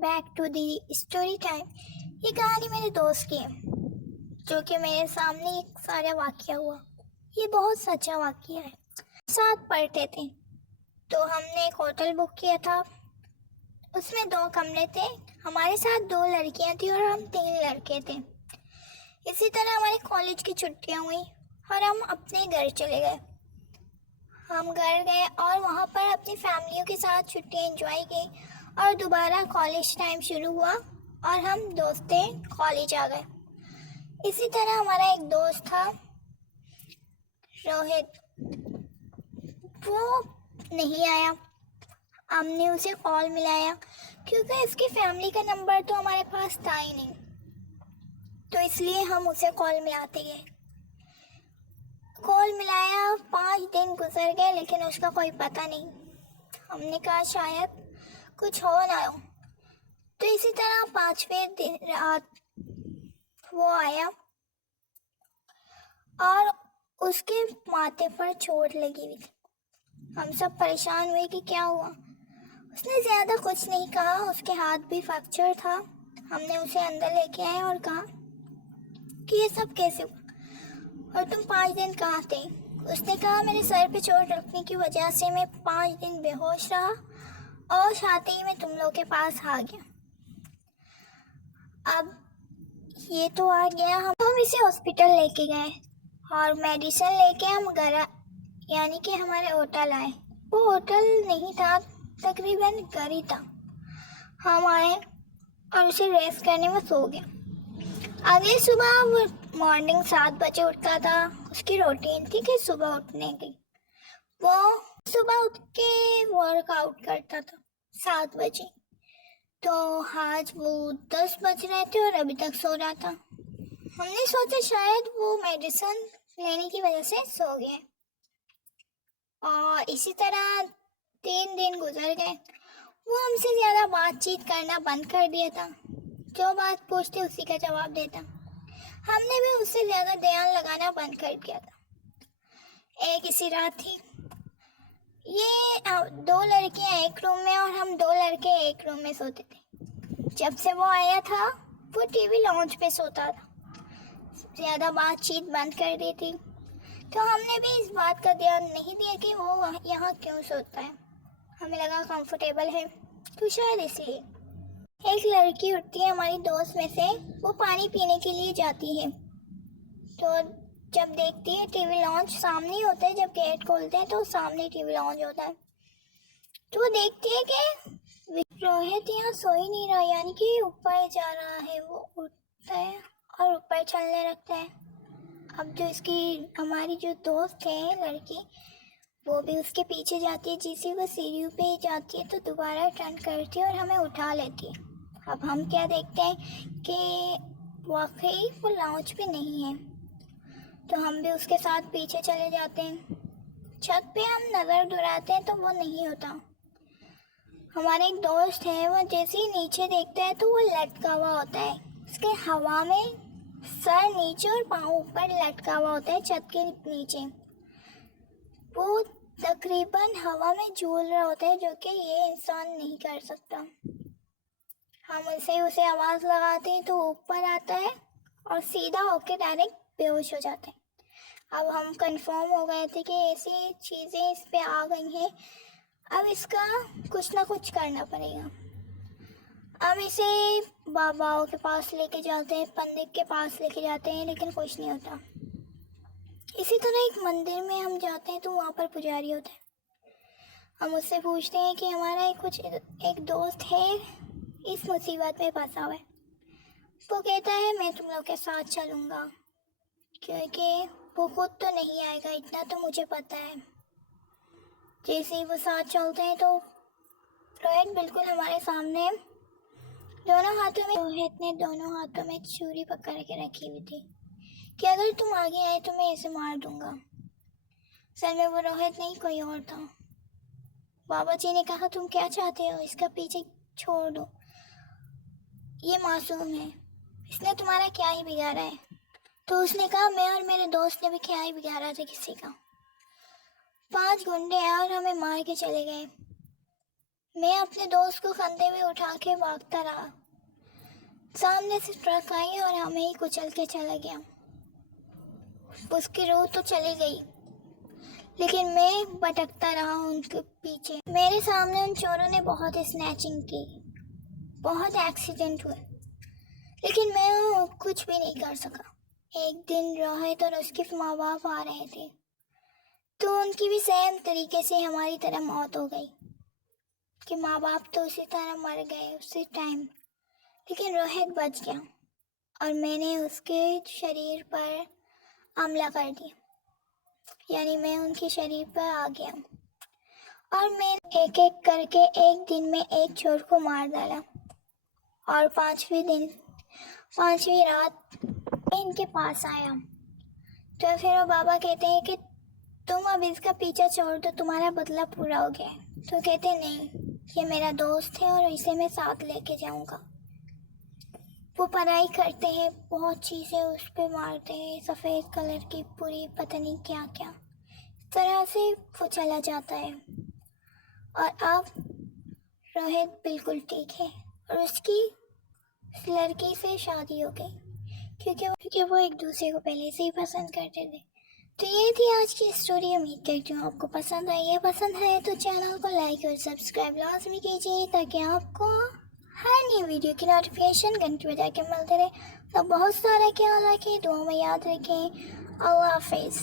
Back to the story time. ये कहानी मेरे दोस्त की है जो कि मेरे सामने एक सारा वाकया हुआ। ये बहुत सच्चा वाकया है। साथ पढ़ते थे तो हमने एक होटल बुक किया था। उसमें 2 कमरे थे। हमारे साथ 2 लड़कियां थी और हम 3 लड़के थे। इसी तरह हमारे कॉलेज की छुट्टियां हुई और हम अपने घर चले गए। हम घर गए और वहाँ पर अपनी फैमिलियों के साथ छुट्टियाँ एंजॉय की और दोबारा कॉलेज टाइम शुरू हुआ और हम दोस्तें कॉलेज आ गए। इसी तरह हमारा एक दोस्त था रोहित, वो नहीं आया। हमने उसे कॉल मिलाया क्योंकि उसकी फैमिली का नंबर तो हमारे पास था ही नहीं, तो इसलिए हम उसे कॉल मिलाते गए। कॉल मिलाया, 5 दिन गुजर गए लेकिन उसका कोई पता नहीं। हमने कहा शायद कुछ हो ना हो। तो इसी तरह 5वें दिन रात वो आया और उसके माथे पर चोट लगी हुई थी। हम सब परेशान हुए कि क्या हुआ। उसने ज़्यादा कुछ नहीं कहा, उसके हाथ भी फ्रैक्चर था। हमने उसे अंदर लेके आए और कहा कि ये सब कैसे हुआ और तुम 5 दिन कहाँ थे। उसने कहा मेरे सर पे चोट लगने की वजह से मैं 5 दिन बेहोश रहा और साथ ही मैं तुम लोग के पास आ गया। अब ये तो आ गया, हम इसे हॉस्पिटल लेके गए और मेडिसिन लेके हम घर यानी कि हमारे होटल आए। वो होटल नहीं था, तकरीबन घर ही था। हम आए और उसे रेस्ट करने में सो गया। अगली सुबह वो मॉर्निंग 7 बजे उठता था। उसकी रूटीन थी कि सुबह उठने की। वो सुबह उठ के वर्कआउट करता था 7 बजे। तो आज वो 10 बज रहे थे और अभी तक सो रहा था। हमने सोचा शायद वो मेडिसिन लेने की वजह से सो गए और इसी तरह 3 दिन गुजर गए। वो हमसे ज़्यादा बातचीत करना बंद कर दिया था। जो बात पूछते उसी का जवाब देता। हमने भी उससे ज़्यादा ध्यान लगाना बंद कर दिया था। एक इसी रात थी। ये 2 लड़कियां एक रूम में और हम 2 लड़के एक रूम में सोते थे। जब से वो आया था वो टीवी लॉन्च पे सोता था, ज़्यादा बातचीत बंद कर दी थी। तो हमने भी इस बात का ध्यान नहीं दिया कि वो यहाँ क्यों सोता है। हमें लगा कंफर्टेबल है तो शायद इसलिए। एक लड़की उठती है हमारी दोस्त में से, वो पानी पीने के लिए जाती है। तो जब देखती है टीवी लॉन्च सामने ही होता है, जब गेट खोलते हैं तो सामने टीवी लॉन्च होता है। तो वो देखती है कि रोहित यहाँ सो ही नहीं रहा, यानी कि ऊपर जा रहा है। वो उठता है और ऊपर चलने लगता है। अब जो इसकी हमारी जो दोस्त है लड़की, वो भी उसके पीछे जाती है। जैसे वो सीढ़ियों पे जाती है तो दोबारा टर्न करती है और हमें उठा लेती है। अब हम क्या देखते हैं कि वाकई वो लाउंज पे नहीं है, तो हम भी उसके साथ पीछे चले जाते हैं। छत पे हम नज़र दौड़ाते हैं तो वो नहीं होता। हमारे एक दोस्त है, वो जैसे ही नीचे देखता है तो वो लटका हुआ होता है। उसके हवा में सर नीचे और पाँव ऊपर लटका हुआ होता है छत के नीचे। वो तकरीबन हवा में झूल रहा होता है, जो कि ये इंसान नहीं कर सकता। हम उसे आवाज़ लगाते हैं तो ऊपर आता है और सीधा होके डायरेक्ट बेहोश हो जाते हैं। अब हम कंफर्म हो गए थे कि ऐसी चीज़ें इस पे आ गई हैं। अब इसका कुछ ना कुछ करना पड़ेगा। अब इसे बाबाओं के पास लेके जाते हैं, पंडित के पास लेके जाते हैं, लेकिन कुछ नहीं होता। इसी तरह एक मंदिर में हम जाते हैं तो वहाँ पर पुजारी होता है। हम उससे पूछते हैं कि हमारा एक दोस्त है इस मुसीबत में फंसा हुआ है। वो कहता है मैं तुम लोग के साथ चलूँगा, क्योंकि वो खुद तो नहीं आएगा, इतना तो मुझे पता है। जैसे ही वो साथ चलते हैं तो रोहित बिल्कुल हमारे सामने रोहित ने दोनों हाथों में छुरी पकड़ के रखी हुई थी कि अगर तुम आगे आए तो मैं इसे मार दूंगा। सर में वो रोहित नहीं, कोई और था। बाबा जी ने कहा तुम क्या चाहते हो, इसका पीछे छोड़ दो, ये मासूम है, इसने तुम्हारा क्या ही बिगाड़ा है। तो उसने कहा मैं और मेरे दोस्त ने भी क्या ही बिगाड़ा था किसी का। 5 गुंडे आए और हमें मार के चले गए। मैं अपने दोस्त को कंधे में उठा के भागता रहा। सामने से ट्रक आई और हमें ही कुचल के चला गया। उसकी रूह तो चली गई, लेकिन मैं भटकता रहा उनके पीछे। मेरे सामने उन चोरों ने बहुत स्नैचिंग की, बहुत एक्सीडेंट हुए, लेकिन मैं कुछ भी नहीं कर सका। एक दिन रोहित और उसके माँ बाप आ रहे थे, तो उनकी भी सेम तरीके से हमारी तरह मौत हो गई कि माँ बाप तो उसी तरह मर गए उसी टाइम, लेकिन रोहित बच गया और मैंने उसके शरीर पर हमला कर दिया, यानी मैं उनके शरीर पर आ गया और मैं एक एक करके एक दिन में एक चोर को मार डाला। और पांचवी रात मैं इनके पास आया, तो फिर वो बाबा कहते हैं कि तुम अब इसका पीछा छोड़ दो, तुम्हारा बदला पूरा हो गया है। तो कहते नहीं, ये मेरा दोस्त है और इसे मैं साथ लेके जाऊंगा। वो पढ़ाई करते हैं, बहुत चीज़ें उस पर मारते हैं, सफ़ेद कलर की पूरी पता नहीं क्या क्या, इस तरह से वो चला जाता है। और अब रोहित बिल्कुल ठीक है और उसकी उस लड़की से शादी हो गई, क्योंकि वो एक दूसरे को पहले से ही पसंद करते थे। तो ये थी आज की स्टोरी। उम्मीद करती हूँ आपको पसंद आई है। पसंद है तो चैनल को लाइक और सब्सक्राइब लाजमी कीजिए, ताकि आपको हर नई वीडियो की नोटिफिकेशन घंटे बजा के मिलते रहे। तो बहुत सारा ख्याल रखें, दुआ में याद रखें। अल्लाह हाफिज़।